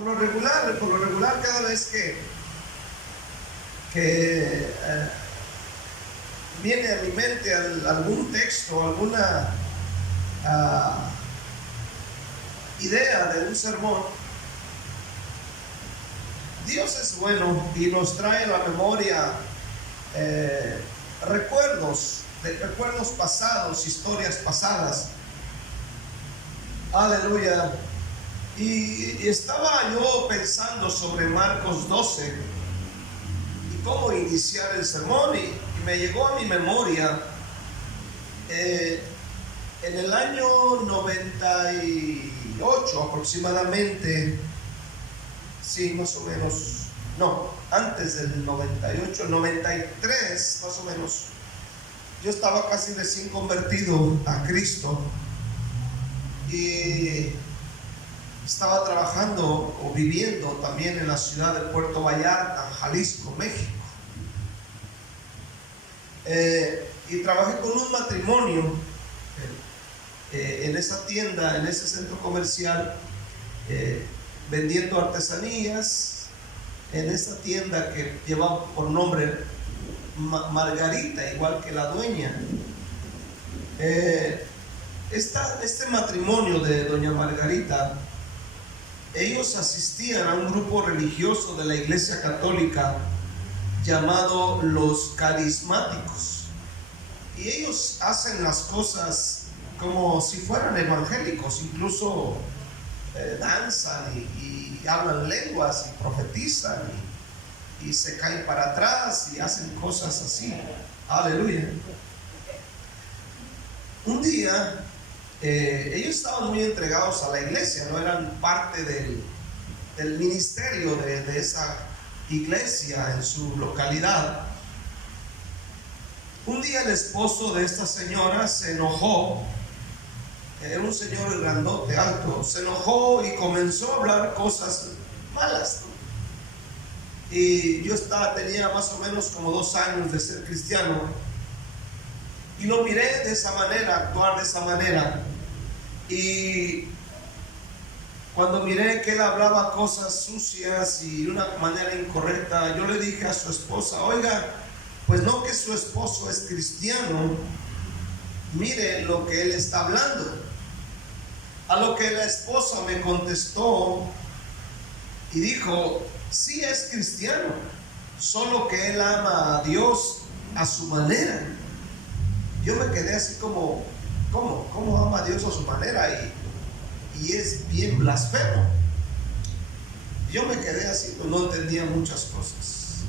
por lo regular cada vez que viene a mi mente algún texto, alguna idea de un sermón, Dios es bueno y nos trae a la memoria recuerdos pasados, historias pasadas. Aleluya. Y estaba yo pensando sobre Marcos 12 y cómo iniciar el sermón, y me llegó a mi memoria en el año 98 aproximadamente, sí, más o menos, no, antes del 98, 93 más o menos. Yo estaba casi recién convertido a Cristo y estaba trabajando o viviendo también en la ciudad de Puerto Vallarta, Jalisco, México. Y trabajé con un matrimonio en esa tienda, en ese centro comercial, vendiendo artesanías, en esa tienda que llevaba por nombre Margarita, igual que la dueña. Este matrimonio de doña Margarita, ellos asistían a un grupo religioso de la Iglesia Católica llamado los Carismáticos, y ellos hacen las cosas como si fueran evangélicos, incluso danzan y hablan lenguas y profetizan y se caen para atrás y hacen cosas así. Aleluya. Un día ellos estaban muy entregados a la iglesia, no eran parte del ministerio de esa iglesia en su localidad. Un día el esposo de esta señora se enojó. Era un señor grandote, alto. Se enojó y comenzó a hablar cosas malas, ¿no? Y yo tenía más o menos como 2 años de ser cristiano, y lo miré de esa manera, actuar de esa manera. Y cuando miré que él hablaba cosas sucias y de una manera incorrecta, yo le dije a su esposa: oiga, pues no que su esposo es cristiano, mire lo que él está hablando. A lo que la esposa me contestó y dijo: sí es cristiano, solo que él ama a Dios a su manera. Yo me quedé así como, ¿cómo ama a Dios a su manera? Y es bien blasfemo. Yo me quedé así, pues no entendía muchas cosas.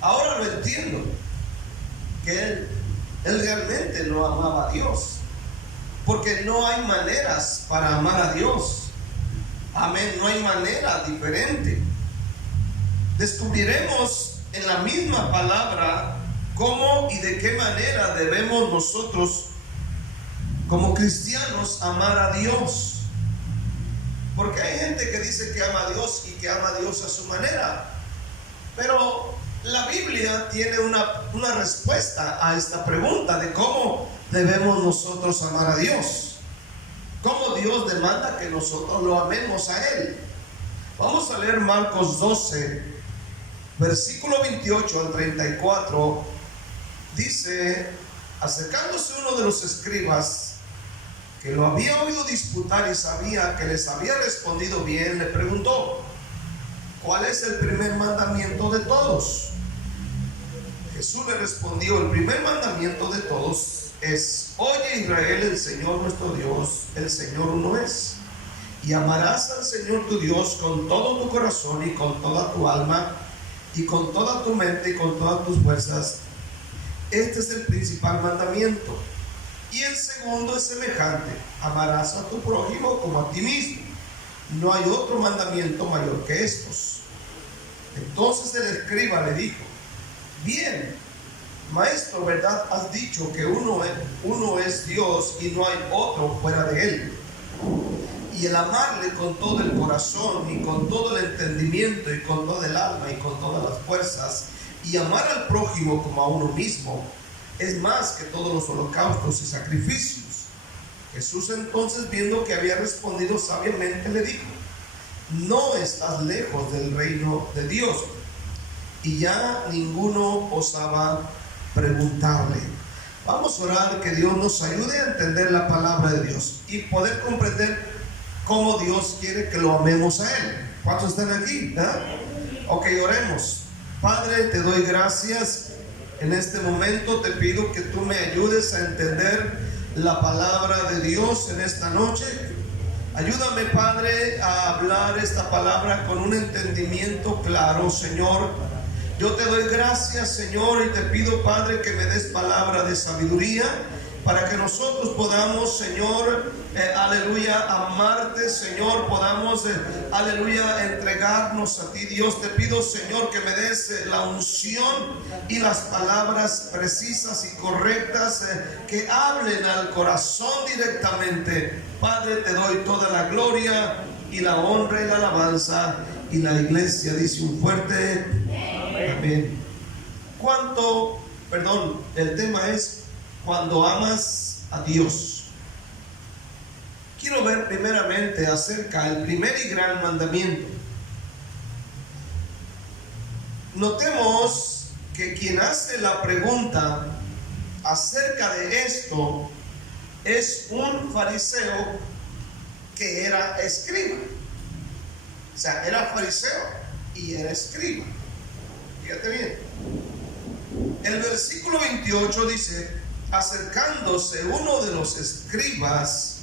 Ahora lo entiendo, que él realmente no amaba a Dios, porque no hay maneras para amar a Dios. Amén, no hay manera diferente. Descubriremos en la misma palabra cómo y de qué manera debemos nosotros como cristianos amar a Dios. Porque hay gente que dice que ama a Dios y que ama a Dios a su manera, pero la Biblia tiene una respuesta a esta pregunta de cómo debemos nosotros amar a Dios, cómo Dios demanda que nosotros lo amemos a Él. Vamos a leer Marcos 12, versículo 28 al 34. Dice: acercándose uno de los escribas, que lo había oído disputar y sabía que les había respondido bien, le preguntó: ¿cuál es el primer mandamiento de todos? Jesús le respondió: el primer mandamiento de todos es: oye Israel, el Señor nuestro Dios, el Señor uno es. Y amarás al Señor tu Dios con todo tu corazón y con toda tu alma y con toda tu mente y con todas tus fuerzas. Este es el principal mandamiento. Y el segundo es semejante: amarás a tu prójimo como a ti mismo. No hay otro mandamiento mayor que estos. Entonces el escriba le dijo: bien, maestro, ¿verdad has dicho que uno es Dios y no hay otro fuera de Él? Y el amarle con todo el corazón y con todo el entendimiento y con todo el alma y con todas las fuerzas, y amar al prójimo como a uno mismo, es más que todos los holocaustos y sacrificios. Jesús entonces, viendo que había respondido sabiamente, le dijo: no estás lejos del reino de Dios. Y ya ninguno osaba preguntarle. Vamos a orar que Dios nos ayude a entender la palabra de Dios y poder comprender cómo Dios quiere que lo amemos a Él. ¿Cuántos están aquí? Ok, oremos. Padre, te doy gracias. En este momento te pido que tú me ayudes a entender la palabra de Dios en esta noche. Ayúdame, Padre, a hablar esta palabra con un entendimiento claro, Señor. Yo te doy gracias, Señor, y te pido, Padre, que me des palabra de sabiduría para que nosotros podamos, Señor, aleluya, amarte, Señor, podamos, aleluya, entregarnos a ti, Dios. Te pido, Señor, que me des la unción y las palabras precisas y correctas que hablen al corazón directamente. Padre, te doy toda la gloria y la honra y la alabanza. Y la iglesia dice un fuerte amén. El tema es cuando amas a Dios. Quiero ver primeramente acerca del primer y gran mandamiento. Notemos que quien hace la pregunta acerca de esto es un fariseo que era escriba. O sea, era fariseo y era escriba. Fíjate bien. El versículo 28 dice: acercándose uno de los escribas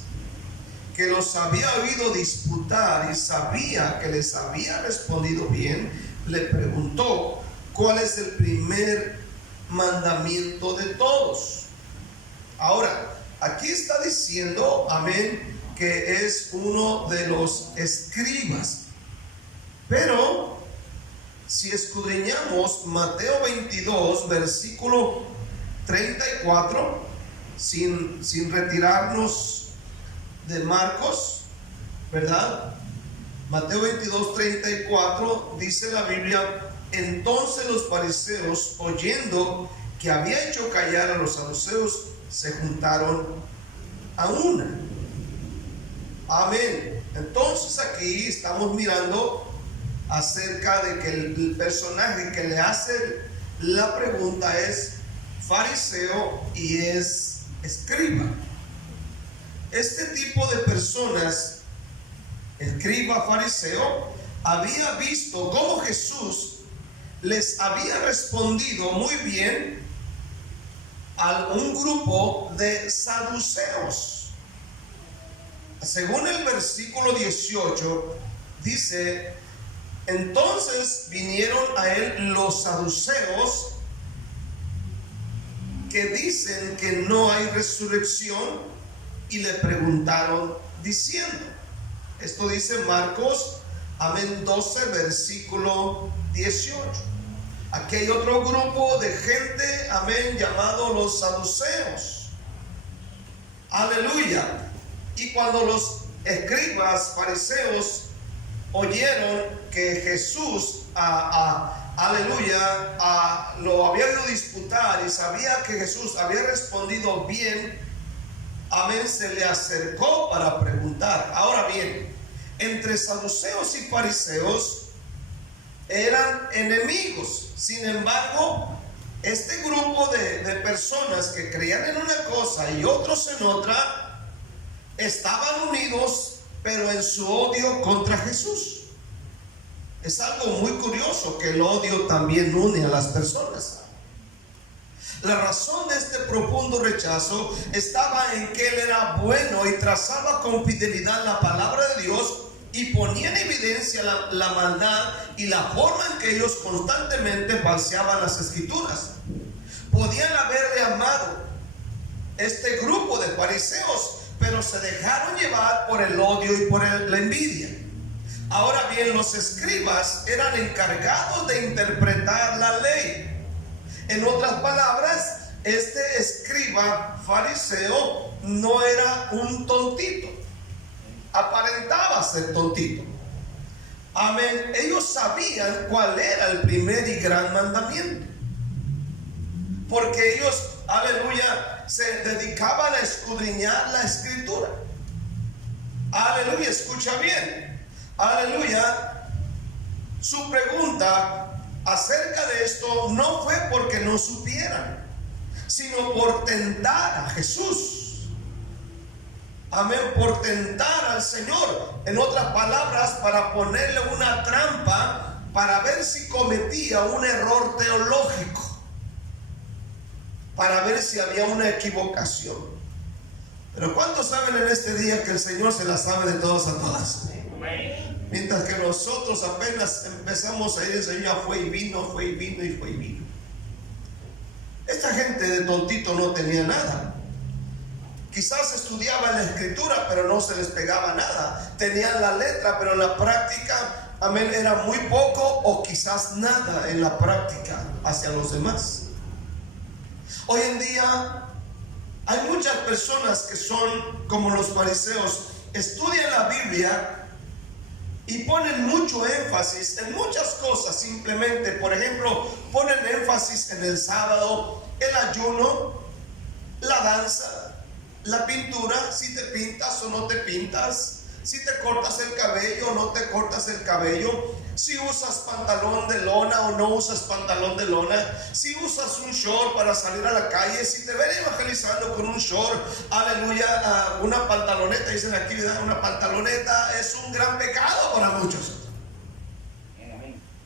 que los había oído disputar y sabía que les había respondido bien, le preguntó: ¿cuál es el primer mandamiento de todos? Ahora, aquí está diciendo, amén, que es uno de los escribas. Pero si escudriñamos Mateo 22, versículo 34, sin retirarnos de Marcos, ¿verdad? Mateo 22, 34 dice la Biblia: entonces los fariseos, oyendo que había hecho callar a los saduceos, se juntaron a una. Amén. Entonces aquí estamos mirando acerca de que el personaje que le hace la pregunta es fariseo y es escriba. Este tipo de personas, escriba, fariseo, había visto cómo Jesús les había respondido muy bien a un grupo de saduceos. Según el versículo 18 dice: entonces vinieron a él los saduceos que dicen que no hay resurrección y le preguntaron diciendo. Esto dice Marcos, amén, 12, versículo 18. Aquí hay otro grupo de gente, amén, llamado los saduceos. Aleluya. Y cuando los escribas, fariseos, oyeron que Jesús, aleluya, lo había ido a disputar y sabía que Jesús había respondido bien, amén, se le acercó para preguntar. Ahora bien, entre saduceos y fariseos eran enemigos. Sin embargo, este grupo de personas que creían en una cosa y otros en otra, estaban unidos, pero en su odio contra Jesús. Es algo muy curioso que el odio también une a las personas. La razón de este profundo rechazo estaba en que él era bueno y trazaba con fidelidad la palabra de Dios y ponía en evidencia la maldad y la forma en que ellos constantemente falseaban las escrituras. Podían haberle amado este grupo de fariseos, pero se dejaron llevar por el odio y por la envidia. Ahora bien, los escribas eran encargados de interpretar la ley. En otras palabras, este escriba fariseo no era un tontito, aparentaba ser tontito. Amén. Ellos sabían cuál era el primer y gran mandamiento, porque ellos, aleluya, se dedicaban a escudriñar la escritura. Aleluya, escucha bien. aleluya, su pregunta acerca de esto no fue porque no supieran, sino por tentar a Jesús. Amén, por tentar al Señor. En otras palabras, para ponerle una trampa para ver si cometía un error teológico, para ver si había una equivocación. Pero ¿cuántos saben en este día que el Señor se la sabe de todas a todas? Mientras que nosotros apenas empezamos a ir, el Señor ya fue y vino, fue y vino y fue y vino. Esta gente de tontito no tenía nada. Quizás estudiaban la escritura, pero no se les pegaba nada. Tenían la letra, pero en la práctica, amén, era muy poco o quizás nada en la práctica hacia los demás. Hoy en día hay muchas personas que son como los fariseos, estudian la Biblia y ponen mucho énfasis en muchas cosas. Simplemente, por ejemplo, ponen énfasis en el sábado, el ayuno, la danza, la pintura, si te pintas o no te pintas, si te cortas el cabello o no te cortas el cabello, si usas pantalón de lona o no usas pantalón de lona, si usas un short para salir a la calle, si te ven evangelizando con un short, aleluya, una pantaloneta, dicen aquí, ¿verdad? Una pantaloneta es un gran pecado para muchos.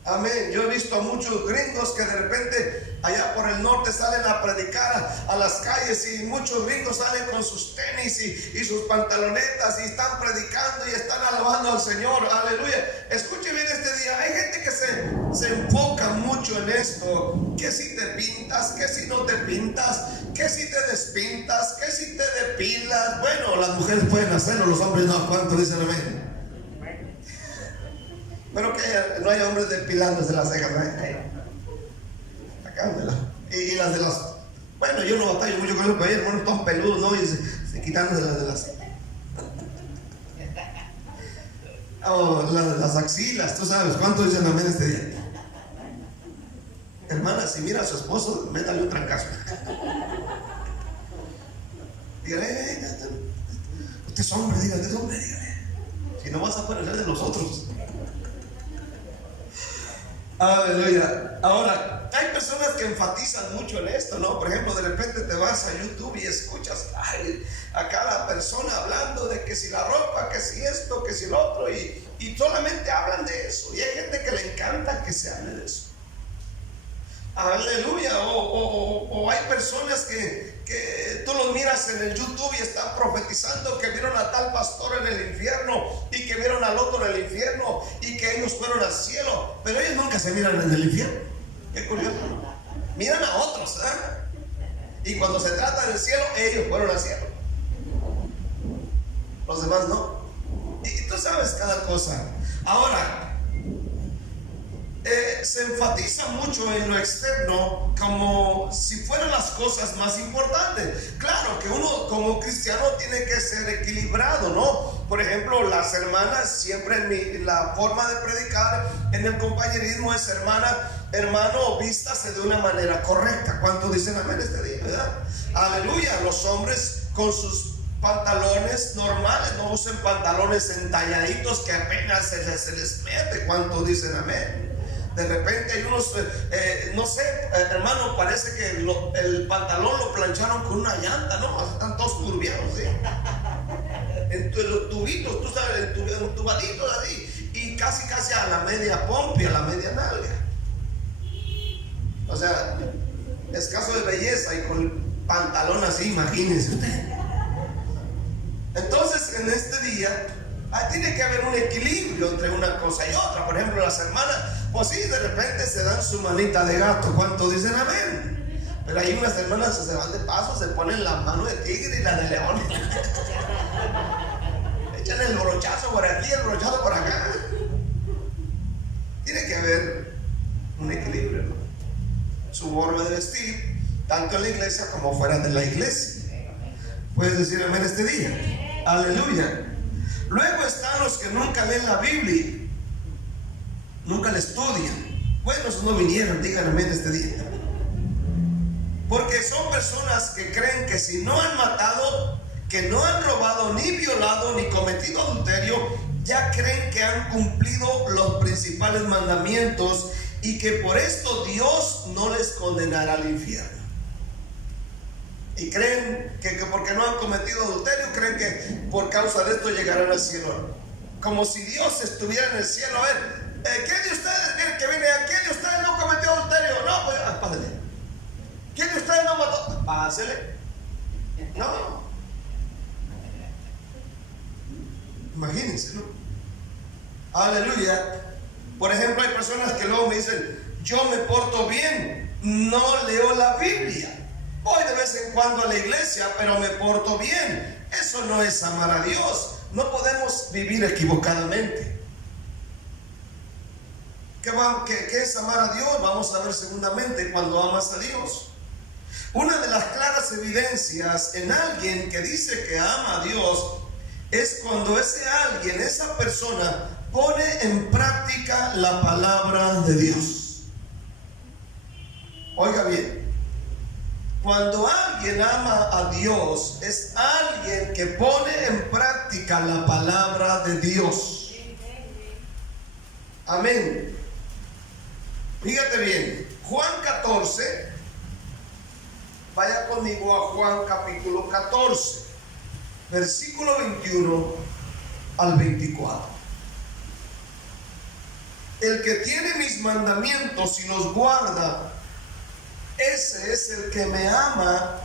Amén. Yo he visto a muchos gringos que de repente allá por el norte salen a predicar a las calles, y muchos gringos salen con sus tenis y sus pantalonetas y están predicando y están alabando al Señor. Aleluya. Escuche bien este día. Hay gente que se enfoca mucho en esto. Que si te pintas, que si no te pintas, que si te despintas, que si te depilas. Bueno, las mujeres pueden hacerlo, los hombres no. ¿Cuánto dicen amén? Pero que no hay hombres depilándose las cejas, ¿eh? Sacándela. Y las de las... Bueno, yo no batallo mucho con eso, pero hay hermanos todos peludos, ¿no? Y se quitándose las de las... Oh, las axilas, tú sabes. ¿Cuánto dicen amén este día? Hermana, si mira a su esposo, métale un trancazo. Dígale, usted es hombre, dígale, usted es hombre, dígale. Si no vas a parecer de los otros. Aleluya. Ahora, hay personas que enfatizan mucho en esto, ¿no? Por ejemplo, de repente te vas a YouTube y escuchas a cada persona hablando de que si la ropa, que si esto, que si lo otro, y solamente hablan de eso. Y hay gente que le encanta que se hable de eso. Aleluya. O hay personas que tú los miras en el YouTube y están profetizando que vieron a tal pastor en el infierno y que vieron al otro en el infierno y que ellos fueron al cielo, pero ellos nunca se miran en el infierno. Qué curioso. Miran a otros, ¿eh? Y cuando se trata del cielo, ellos fueron al cielo, los demás no. Y tú sabes cada cosa. Ahora, se enfatiza mucho en lo externo como si fueran las cosas más importantes. Claro que uno como cristiano tiene que ser equilibrado, ¿no? Por ejemplo, las hermanas, siempre la forma de predicar en el compañerismo es: hermano, vístase de una manera correcta. ¿Cuántos dicen amén este día, verdad? Aleluya. Los hombres con sus pantalones normales, no usen pantalones entalladitos que apenas se les mete. ¿Cuántos dicen amén? De repente hay unos, no sé, hermano, parece que el pantalón lo plancharon con una llanta, ¿no? Están todos curviados, ¿sí? En los tubitos, tú sabes, entubaditos así, y casi a la media pompi, a la media nalga. O sea, escaso de belleza y con el pantalón así, imagínense usted. Entonces, en este día tiene que haber un equilibrio entre una cosa y otra. Por ejemplo, las hermanas, pues sí, de repente se dan su manita de gato. ¿Cuántos dicen amén? Pero hay unas hermanas que se van de paso, se ponen la mano de tigre y la de león. Echan el brochazo por aquí, el brochazo por acá. Tiene que haber un equilibrio, ¿no? Su forma de vestir, tanto en la iglesia como fuera de la iglesia. Puedes decir amén este día. Aleluya. Luego están los que nunca leen la Biblia, nunca la estudian. Bueno, esos no vinieron, digan amén este día. Porque son personas que creen que si no han matado, que no han robado, ni violado, ni cometido adulterio, ya creen que han cumplido los principales mandamientos y que por esto Dios no les condenará al infierno. Y creen que porque no han cometido adulterio, creen que por causa de esto llegarán al cielo. Como si Dios estuviera en el cielo. A ver, ¿quién de ustedes, miren que viene aquí, quién de ustedes no cometió adulterio? No, pues pásale. ¿Quién de ustedes no mató? Pásale. No. Imagínense, ¿no? Aleluya. Por ejemplo, hay personas que luego me dicen: yo me porto bien, no leo la Biblia, voy de vez en cuando a la iglesia, pero me porto bien. Eso no es amar a Dios. No podemos vivir equivocadamente. ¿Qué es amar a Dios? Vamos a ver segundamente cuando amas a Dios. Una de las claras evidencias en alguien que dice que ama a Dios es cuando ese alguien, esa persona, pone en práctica la palabra de Dios. Oiga bien, cuando alguien ama a Dios, es alguien que pone en práctica la palabra de Dios. Amén. Fíjate bien, Juan 14, vaya conmigo a Juan capítulo 14, versículo 21 al 24. El que tiene mis mandamientos y los guarda, ese es el que me ama,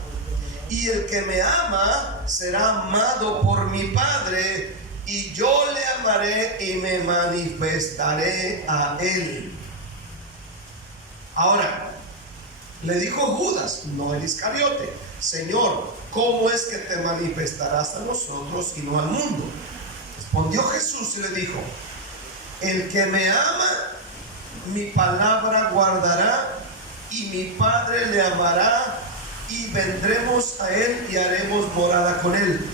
y el que me ama será amado por mi Padre, y yo le amaré y me manifestaré a él. Ahora, le dijo Judas, no el Iscariote: Señor, ¿cómo es que te manifestarás a nosotros y no al mundo? Respondió Jesús y le dijo: el que me ama, mi palabra guardará, y mi Padre le amará, y vendremos a él y haremos morada con él.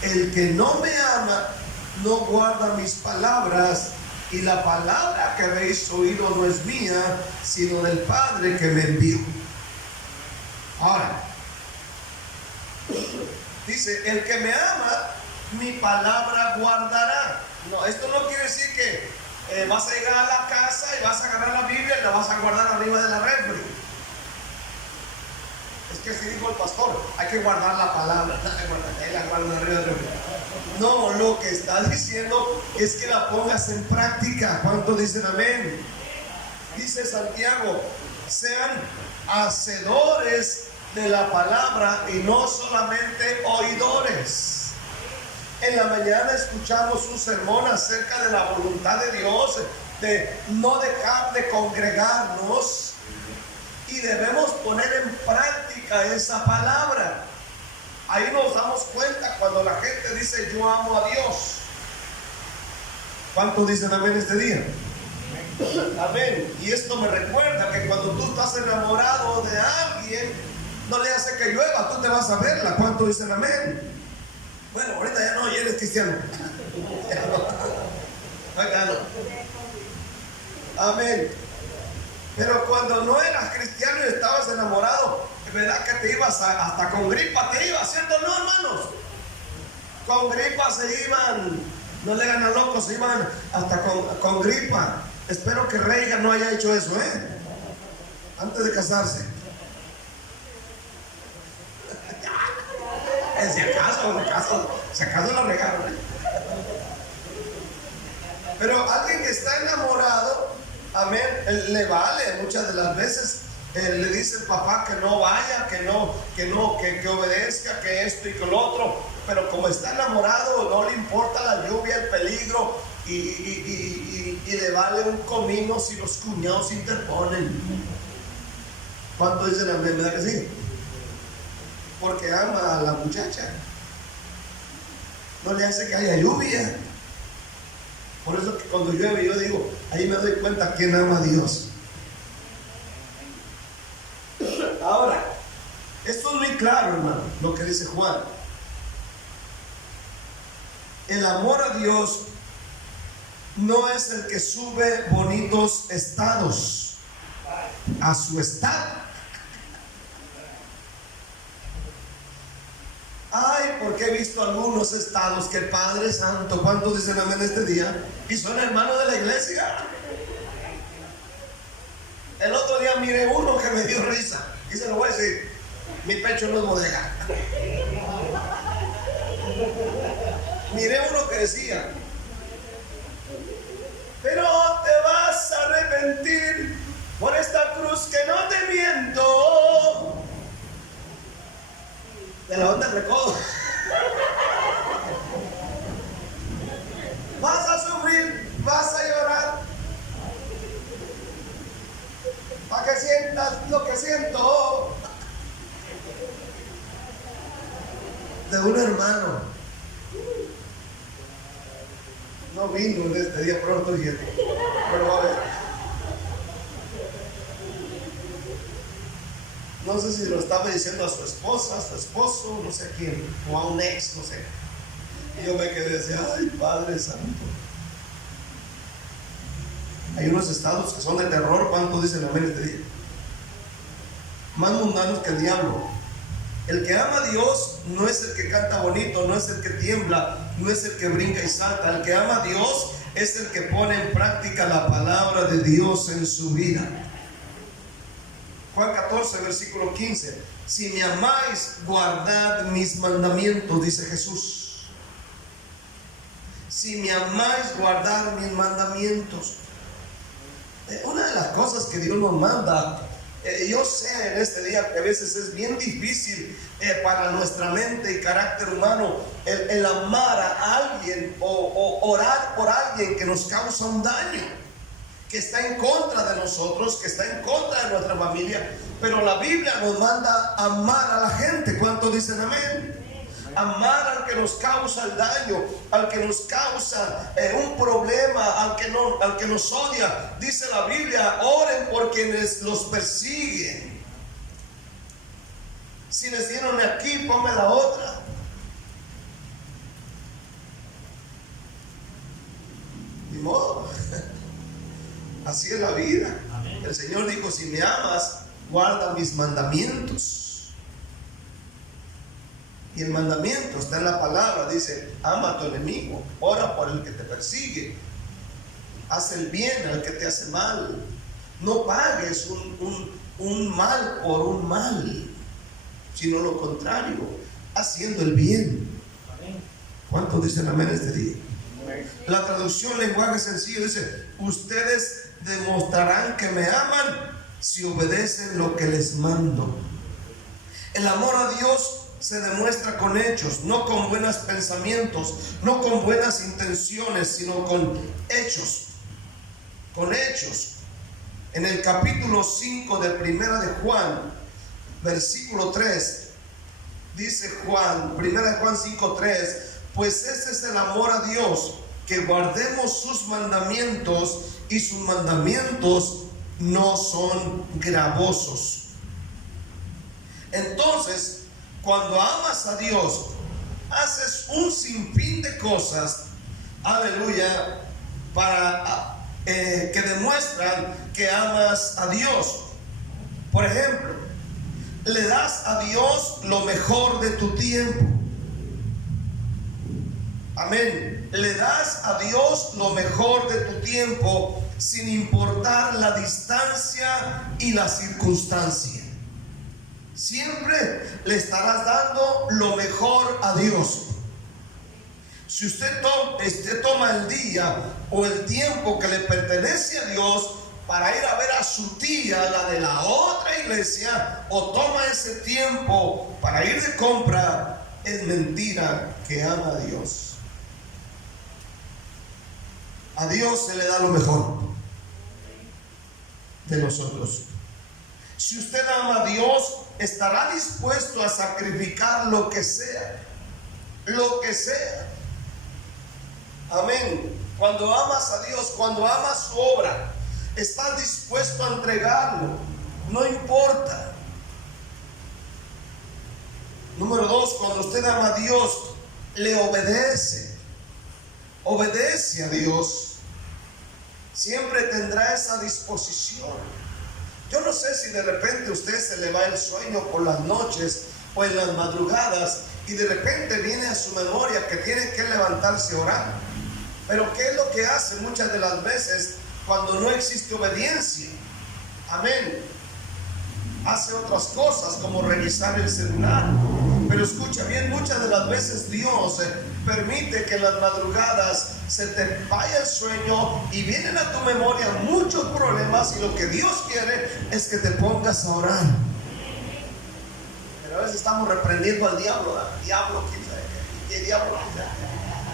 El que no me ama no guarda mis palabras, y la palabra que habéis oído no es mía, sino del Padre que me envió. Ahora, dice: el que me ama, mi palabra guardará. No, esto no quiere decir que vas a llegar a la casa y vas a agarrar la Biblia y la vas a guardar arriba de la refri. Es que así dijo el pastor: hay que guardar la palabra, la guardan arriba de la refri. No, lo que está diciendo es que la pongas en práctica. ¿Cuántos dicen amén? Dice Santiago: sean hacedores de la palabra y no solamente oidores. En la mañana escuchamos un sermón acerca de la voluntad de Dios, de no dejar de congregarnos, y debemos poner en práctica esa palabra. Ahí nos damos cuenta cuando la gente dice: yo amo a Dios. ¿Cuántos dicen amén este día? Amén. Y esto me recuerda que cuando tú estás enamorado de alguien, no le hace que llueva, tú te vas a verla. ¿Cuántos dicen amén? Bueno, ahorita ya no, ya eres cristiano. Ya no. Amén. Pero cuando no eras cristiano y estabas enamorado, ¿verdad que te ibas hasta con gripa? Te ibas, ¿cierto? No, hermanos. Con gripa se iban, no le ganan locos, se iban hasta con gripa. Espero que Reagan no haya hecho eso, antes de casarse. Si acaso la regaron. Pero alguien que está enamorado, amén, le vale muchas de las veces. Le dice el papá que no vaya, que obedezca, que esto y que lo otro. Pero como está enamorado, no le importa la lluvia, el peligro, y le vale un comino si los cuñados se interponen. ¿Cuánto dicen amén? ¿Verdad que sí? Porque ama a la muchacha. No le hace que haya lluvia. Por eso que cuando llueve yo digo, ahí me doy cuenta quién ama a Dios. Ahora, esto es muy claro, hermano, lo que dice Juan. El amor a Dios no es el que sube bonitos estados a su estado. Ay, porque he visto algunos estados que el Padre Santo, ¿cuántos dicen amén este día? Y son hermanos de la iglesia. El otro día miré uno que me dio risa, y se lo voy a decir, mi pecho no es bodega. Miré uno que decía, pero te vas a arrepentir por esta cruz que no te miento. De la onda del recodo. Vas a sufrir, vas a llorar, para que sientas lo que siento. De un hermano. No vino en este día, pero lo estoy viendo. Pero a ver. No sé si lo estaba diciendo a su esposa, a su esposo, no sé a quién, o a un ex, no sé. Y yo me quedé así, ay, Padre Santo. Hay unos estados que son de terror, ¿cuánto dicen amén este día? Más mundanos que el diablo. El que ama a Dios no es el que canta bonito, no es el que tiembla, no es el que brinca y salta. El que ama a Dios es el que pone en práctica la palabra de Dios en su vida. Juan 14, versículo 15. Si me amáis, guardad mis mandamientos, dice Jesús. Si me amáis, guardad mis mandamientos. Una de las cosas que Dios nos manda, yo sé en este día que a veces es bien difícil para nuestra mente y carácter humano el amar a alguien o orar por alguien que nos causa un daño, que está en contra de nosotros, que está en contra de nuestra familia. Pero la Biblia nos manda a amar a la gente. ¿Cuántos dicen amén? Amar al que nos causa el daño, al que nos causa un problema, al que nos odia. Dice la Biblia, oren por quienes los persiguen. Si les dieron aquí, ponme la otra. Ni modo. Así es la vida. El Señor dijo, si me amas, guarda mis mandamientos. Y el mandamiento está en la palabra, dice, ama a tu enemigo, ora por el que te persigue, haz el bien al que te hace mal, no pagues un mal por un mal, sino lo contrario, haciendo el bien. ¿Cuántos dicen amén este día? La traducción lenguaje sencillo dice, ustedes demostrarán que me aman si obedecen lo que les mando. El amor a Dios se demuestra con hechos, no con buenos pensamientos, no con buenas intenciones, sino con hechos. Con hechos. En el capítulo 5 de Primera de Juan, versículo 3, dice Juan, Primera de Juan 5:3, pues ese es el amor a Dios, que guardemos sus mandamientos, y sus mandamientos no son gravosos. Entonces, cuando amas a Dios, haces un sinfín de cosas, aleluya, para que demuestran que amas a Dios. Por ejemplo, le das a Dios lo mejor de tu tiempo. Amén. Le das a Dios lo mejor de tu tiempo, sin importar la distancia y la circunstancia. Siempre le estarás dando lo mejor a Dios. Si usted toma el día o el tiempo que le pertenece a Dios para ir a ver a su tía, la de la otra iglesia, o toma ese tiempo para ir de compra, es mentira que ama a Dios. A Dios se le da lo mejor de nosotros. Si usted ama a Dios, estará dispuesto a sacrificar lo que sea. Lo que sea. Amén. Cuando amas a Dios, cuando amas su obra, estás dispuesto a entregarlo. No importa. Número 2, cuando usted ama a Dios, le obedece. Obedece a Dios. Siempre tendrá esa disposición. Yo no sé si de repente a usted se le va el sueño por las noches o en las madrugadas, y de repente viene a su memoria que tiene que levantarse a orar. Pero ¿qué es lo que hace muchas de las veces cuando no existe obediencia? Amén. Hace otras cosas como revisar el celular. Pero escucha bien, muchas de las veces Dios permite que en las madrugadas se te vaya el sueño y vienen a tu memoria muchos problemas, y lo que Dios quiere es que te pongas a orar. Pero a veces estamos reprendiendo al diablo, ¿verdad? Diablo, quién sabe qué, diablo, quién sabe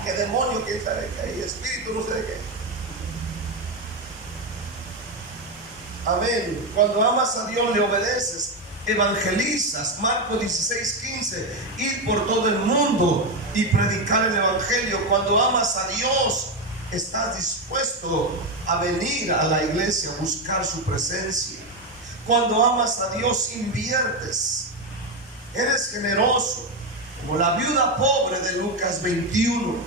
qué, demonio, quién sabe qué, y espíritu, no sé de qué. Amén. Cuando amas a Dios, le obedeces, evangelizas. Marcos 16:15, ir por todo el mundo y predicar el evangelio. Cuando amas a Dios, estás dispuesto a venir a la iglesia, a buscar su presencia. Cuando amas a Dios, inviertes, eres generoso, como la viuda pobre de Lucas 21.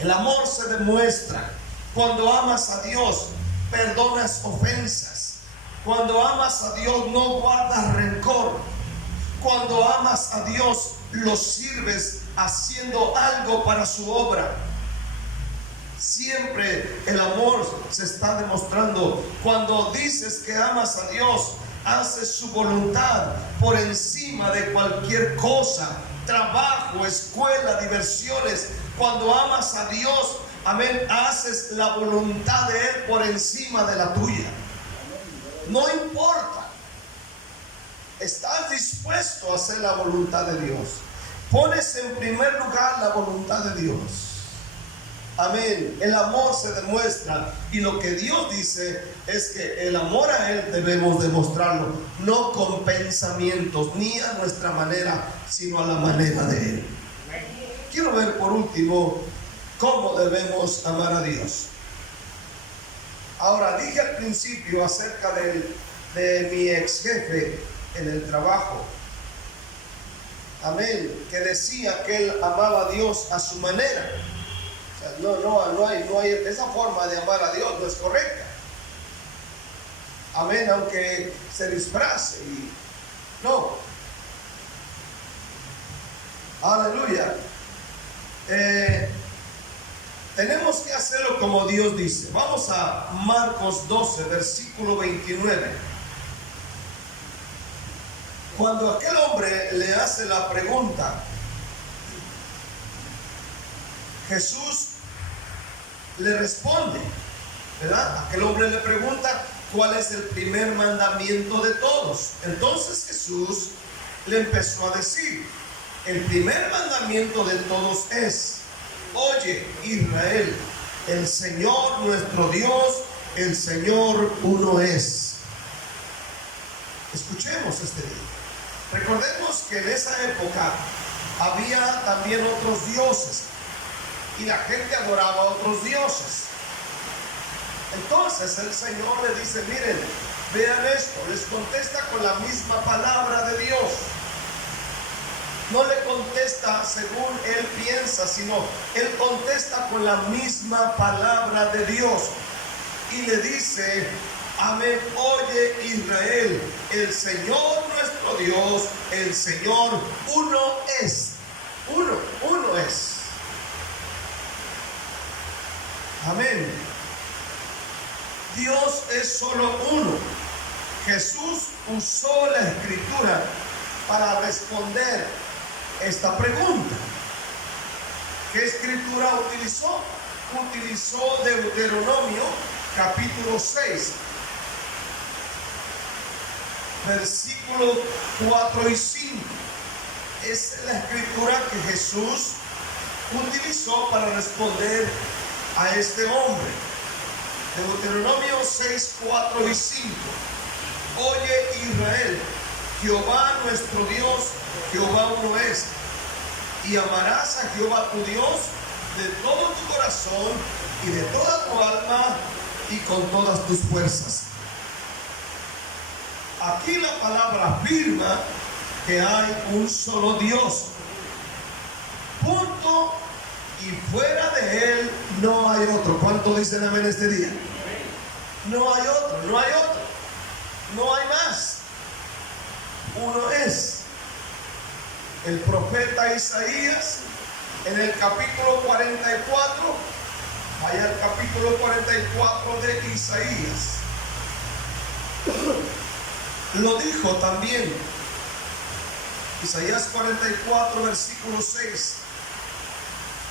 El amor se demuestra. Cuando amas a Dios, perdonas ofensas. Cuando amas a Dios, no guardas rencor. Cuando amas a Dios, lo sirves haciendo algo para su obra. Siempre el amor se está demostrando. Cuando dices que amas a Dios, haces su voluntad por encima de cualquier cosa, trabajo, escuela, diversiones. Cuando amas a Dios, amén, haces la voluntad de Él por encima de la tuya. No importa, estás dispuesto a hacer la voluntad de Dios. Pones en primer lugar la voluntad de Dios. Amén. El amor se demuestra, y lo que Dios dice es que el amor a Él debemos demostrarlo, no con pensamientos ni a nuestra manera, sino a la manera de Él. Quiero ver por último cómo debemos amar a Dios. Ahora, dije al principio acerca de mi ex jefe en el trabajo. Amén. Que decía que él amaba a Dios a su manera. O sea, no hay esa forma de amar a Dios, no es correcta. Amén, aunque se disfrace. No. Aleluya. Tenemos que hacerlo como Dios dice. Vamos a Marcos 12, versículo 29. Cuando aquel hombre le hace la pregunta, Jesús le responde, ¿verdad? Aquel hombre le pregunta cuál es el primer mandamiento de todos. Entonces Jesús le empezó a decir, el primer mandamiento de todos es: oye, Israel, el Señor nuestro Dios, el Señor uno es. Escuchemos este día. Recordemos que en esa época había también otros dioses y la gente adoraba a otros dioses. Entonces el Señor le dice, miren, vean esto, les contesta con la misma palabra de Dios. No le contesta según él piensa, sino él contesta con la misma palabra de Dios. Y le dice, amén, oye Israel, el Señor nuestro Dios, el Señor uno es. Uno es. Amén. Dios es solo uno. Jesús usó la escritura para responder esta pregunta. ¿Qué escritura utilizó? Utilizó Deuteronomio capítulo 6, versículos 4 y 5. Es la escritura que Jesús utilizó para responder a este hombre. Deuteronomio 6, 4 y 5. Oye Israel, Jehová nuestro Dios, Jehová uno es, y amarás a Jehová tu Dios de todo tu corazón y de toda tu alma y con todas tus fuerzas. Aquí la palabra afirma que hay un solo Dios. Punto. Y fuera de Él no hay otro. ¿Cuánto dicen amén este día? No hay otro, no hay otro. No hay más. Uno es. el profeta Isaías, en el capítulo 44, vaya al capítulo 44 de Isaías, lo dijo también. Isaías 44, versículo 6.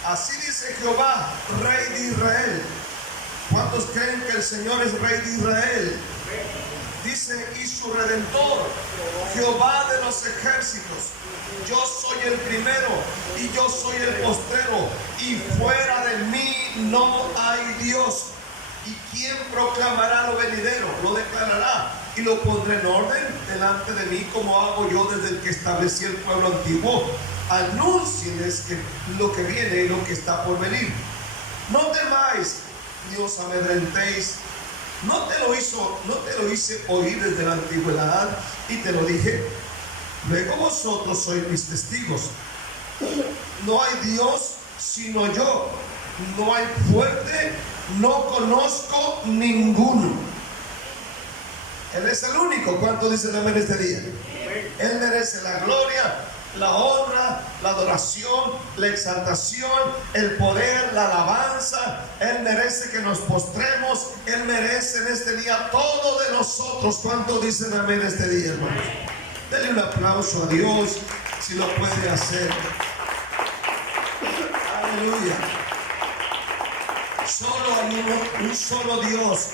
Así dice Jehová, Rey de Israel. ¿Cuántos creen que el Señor es Rey de Israel? Dice, y su Redentor, Jehová de los ejércitos. Yo soy el primero y yo soy el postrero, y fuera de mí no hay Dios. ¿Y quién proclamará lo venidero? Lo declarará y lo pondré en orden delante de mí, como hago yo desde el que establecí el pueblo antiguo. Anúncienles que lo que viene y lo que está por venir. No temáis, ni os amedrentéis. No te lo hice oír desde la antigüedad, y te lo dije. Luego vosotros sois mis testigos. No hay Dios sino yo. No hay fuerte, no conozco ninguno. Él es el único. ¿Cuánto dicen amén este día? Él merece la gloria, la honra, la adoración, la exaltación, el poder, la alabanza. Él merece que nos postremos. Él merece en este día todo de nosotros. ¿Cuánto dicen amén este día, hermanos? Denle un aplauso a Dios si lo puede hacer. Aleluya. Solo hay un solo Dios.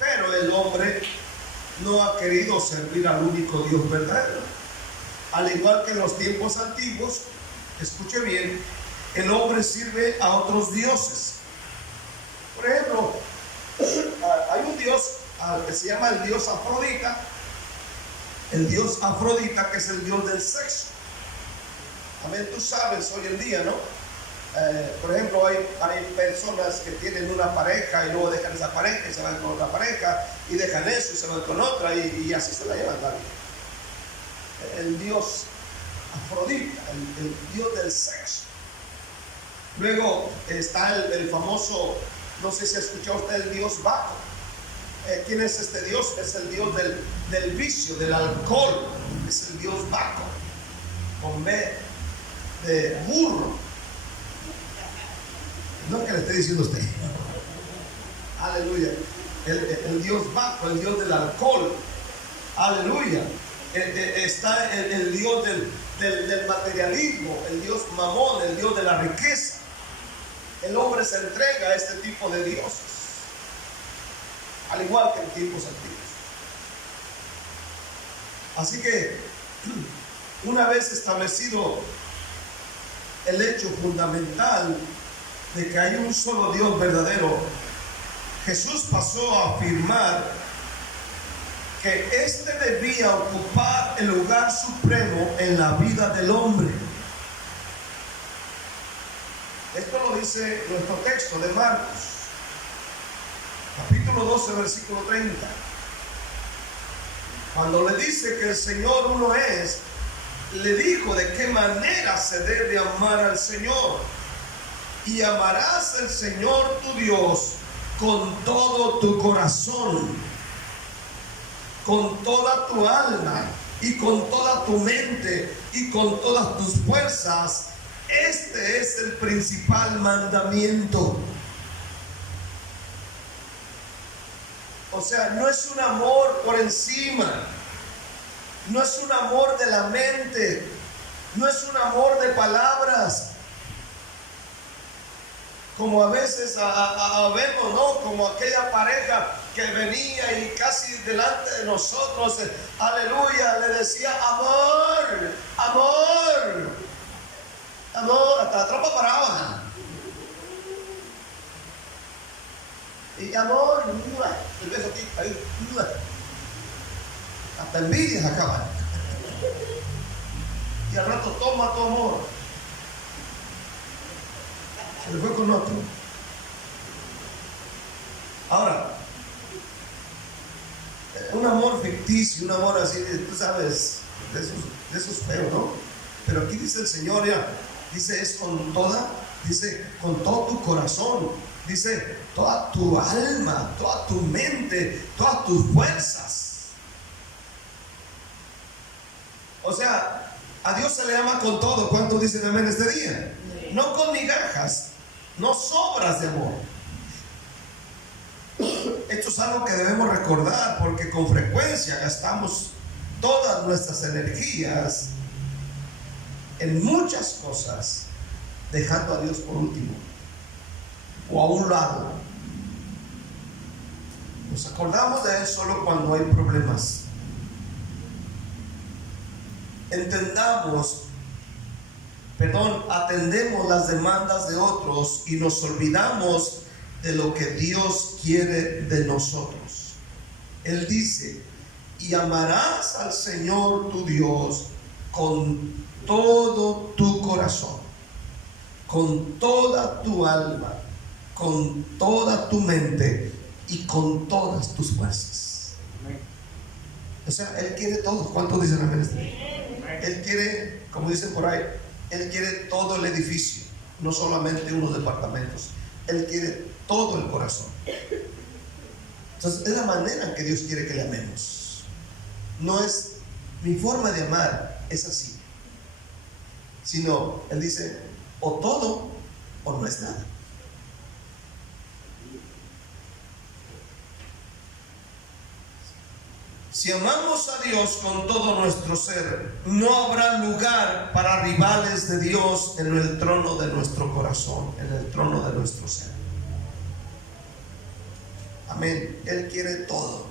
Pero el hombre no ha querido servir al único Dios verdadero. Al igual que en los tiempos antiguos, escuche bien, el hombre sirve a otros dioses. Por ejemplo, hay un dios que se llama el dios Afrodita. El dios Afrodita, que es el dios del sexo. Amén, tú sabes hoy en día, ¿no? Por ejemplo, hay personas que tienen una pareja y luego dejan esa pareja y se van con otra pareja, y dejan eso y se van con otra, y así se la llevan la vida. El dios Afrodita, el dios del sexo. Luego está el famoso, no sé si ha escuchado usted, el dios Baco. ¿Quién es este dios? Es el dios del vicio, del alcohol. Es el dios Baco, con B de burro. No es que le esté diciendo a usted. Aleluya. El dios Baco, el dios del alcohol. Aleluya. Está el dios del materialismo, el dios Mamón, el dios de la riqueza. El hombre se entrega a este tipo de dioses, al igual que en tiempos antiguos. Así que, una vez establecido el hecho fundamental de que hay un solo Dios verdadero, Jesús pasó a afirmar que éste debía ocupar el lugar supremo en la vida del hombre. Esto lo dice nuestro texto de Marcos, capítulo 12, versículo 30. Cuando le dice que el Señor uno es, le dijo de qué manera se debe amar al Señor. Y amarás al Señor tu Dios con todo tu corazón, con toda tu alma, y con toda tu mente, y con todas tus fuerzas. Este es el principal mandamiento. O sea, no es un amor por encima, no es un amor de la mente, no es un amor de palabras, como a veces vemos, ¿no? Como aquella pareja que venía y casi delante de nosotros, aleluya, le decía amor, amor, amor, hasta la tropa paraba. Y amor, el beso aquí, ahí, hasta envidias acaban. Y al rato toma tu amor. Se le fue con otro. Ahora, un amor ficticio, un amor así, tú sabes, de esos feos, ¿no? Pero aquí dice el Señor, ya, dice es con toda, dice con todo tu corazón, dice toda tu alma, toda tu mente, todas tus fuerzas. O sea, A Dios se le ama con todo. ¿Cuántos dicen amén este día? No con migajas, no sobras de amor. Esto es algo que debemos recordar, porque con frecuencia gastamos todas nuestras energías en muchas cosas, dejando a Dios por último o a un lado. Nos acordamos de Él solo cuando hay problemas. Atendemos las demandas de otros y nos olvidamos de lo que Dios quiere de nosotros. Él dice: y amarás al Señor tu Dios con todo tu corazón, con toda tu alma, con toda tu mente y con todas tus fuerzas. O sea, Él quiere todo. ¿Cuántos dicen amén? Él quiere, como dicen por ahí, Él quiere todo el edificio, no solamente unos departamentos. Él quiere todo el corazón. Entonces es la manera en que Dios quiere que le amemos. No es mi forma de amar, es así. Sino Él dice: o todo o no es nada. Si amamos a Dios con todo nuestro ser, no habrá lugar para rivales de Dios en el trono de nuestro corazón, en el trono de nuestro ser. Amén. Él quiere todo,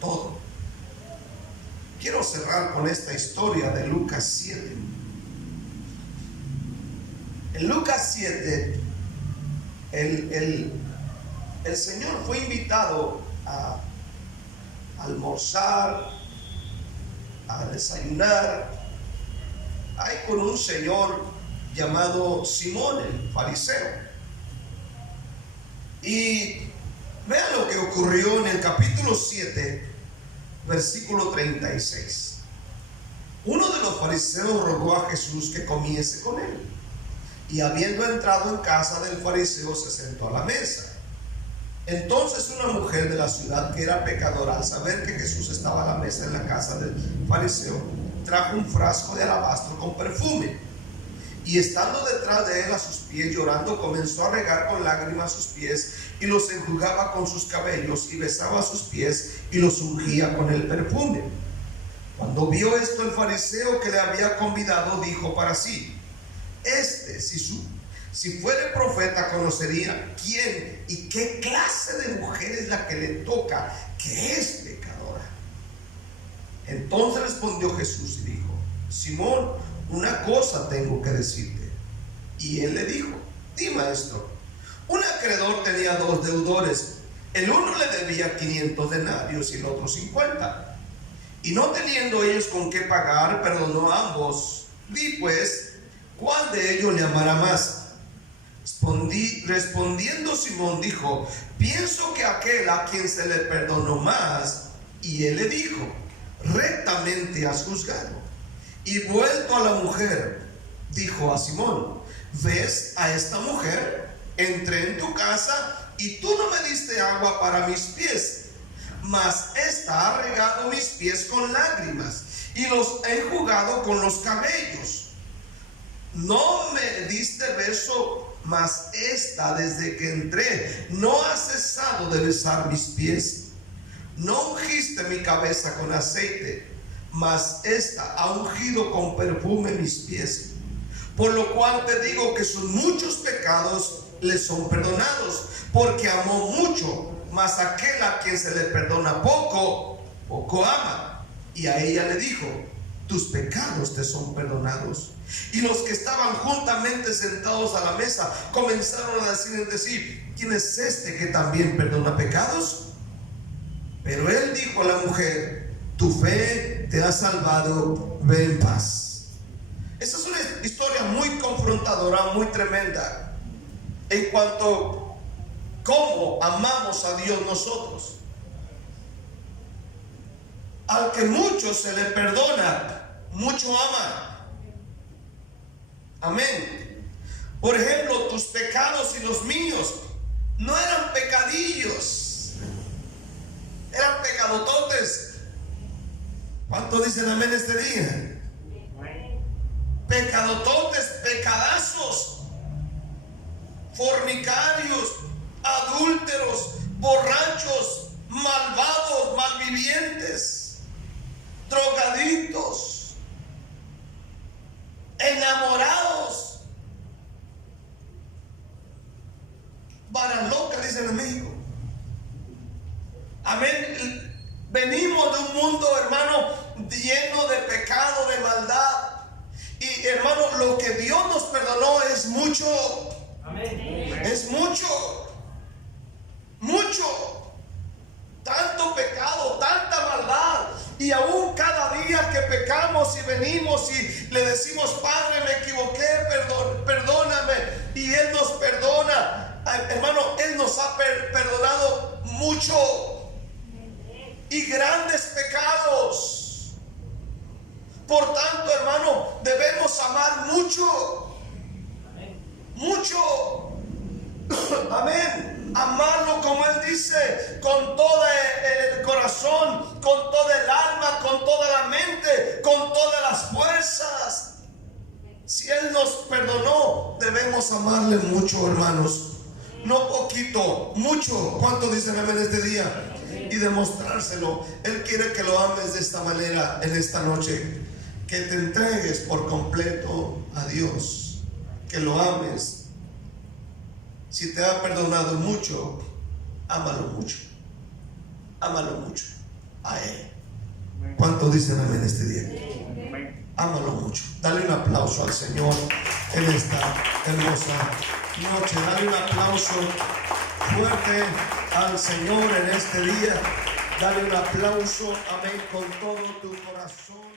todo. Quiero cerrar con esta historia de Lucas 7. En Lucas 7, el Señor fue invitado a almorzar, a desayunar ahí con un señor llamado Simón el fariseo. Y vean lo que ocurrió en el capítulo 7, versículo 36. Uno de los fariseos rogó a Jesús que comiese con él, y habiendo entrado en casa del fariseo se sentó a la mesa. Entonces una mujer de la ciudad, que era pecadora, al saber que Jesús estaba a la mesa en la casa del fariseo, trajo un frasco de alabastro con perfume, y estando detrás de él a sus pies llorando, comenzó a regar con lágrimas sus pies y los enjugaba con sus cabellos, y besaba sus pies y los ungía con el perfume. Cuando vio esto el fariseo que le había convidado, dijo para sí: si fuere profeta, conocería quién y qué clase de mujer es la que le toca, que es pecadora. Entonces respondió Jesús y dijo: Simón, una cosa tengo que decirte. Y él le dijo: di, maestro. Un acreedor tenía 2 deudores. El uno le debía 500 denarios y el otro 50. Y no teniendo ellos con qué pagar, perdonó a ambos. Di pues, ¿cuál de ellos le amará más? Respondiendo Simón dijo: pienso que aquel a quien se le perdonó más. Y él le dijo: rectamente has juzgado. Y vuelto a la mujer, dijo a Simón: ¿ves a esta mujer? Entré en tu casa y tú no me diste agua para mis pies, mas esta ha regado mis pies con lágrimas y los he enjugado con los cabellos. No me diste beso, mas esta, desde que entré, no ha cesado de besar mis pies. No ungiste mi cabeza con aceite, mas esta ha ungido con perfume mis pies. Por lo cual te digo que sus muchos pecados le son perdonados, porque amó mucho. Mas aquel a quien se le perdona poco, poco ama. Y a ella le dijo: tus pecados te son perdonados. Y los que estaban juntamente sentados a la mesa comenzaron a decir entre sí: ¿quién es este que también perdona pecados? Pero él dijo a la mujer: tu fe te ha salvado, ve en paz. Esta es una historia muy confrontadora, muy tremenda, en cuanto a cómo amamos a Dios nosotros. Al que mucho se le perdona, mucho ama. Amén. Por ejemplo, tus pecados y los míos no eran pecadillos, eran pecadototes. ¿Cuántos dicen amén este día? pecadototes, pecadazos, fornicarios, adúlteros, borrachos, malvados, malvivientes, drogadictos, enamorados, varas locas, dicen en México. Amén. Venimos de un mundo, hermano, lleno de pecado, de maldad. Y hermano, lo que Dios nos perdonó es mucho. Amén. Es mucho. Mucho. Tanto pecado, tanta maldad. Y aún cada día que pecamos y venimos y le decimos: Padre, me equivoqué, perdóname. Y Él nos perdona. Hermano, Él nos ha perdonado mucho. Y grandes pecados. Por tanto, hermano, debemos amar mucho. Mucho. Amén. Amarlo, como Él dice, con todo el corazón, con toda el alma, con toda la mente, con todas las fuerzas. Si Él nos perdonó, debemos amarle mucho, hermanos. No poquito, mucho. ¿Cuántos dicen amén este día? Y demostrárselo. Él quiere que lo ames de esta manera en esta noche. Que te entregues por completo a Dios. Que lo ames. Si te ha perdonado mucho, ámalo mucho. Ámalo mucho a Él. ¿Cuántos dicen amén este día? Ámalo mucho. Dale un aplauso al Señor en esta hermosa noche. Dale un aplauso fuerte al Señor en este día. Dale un aplauso, amén, con todo tu corazón.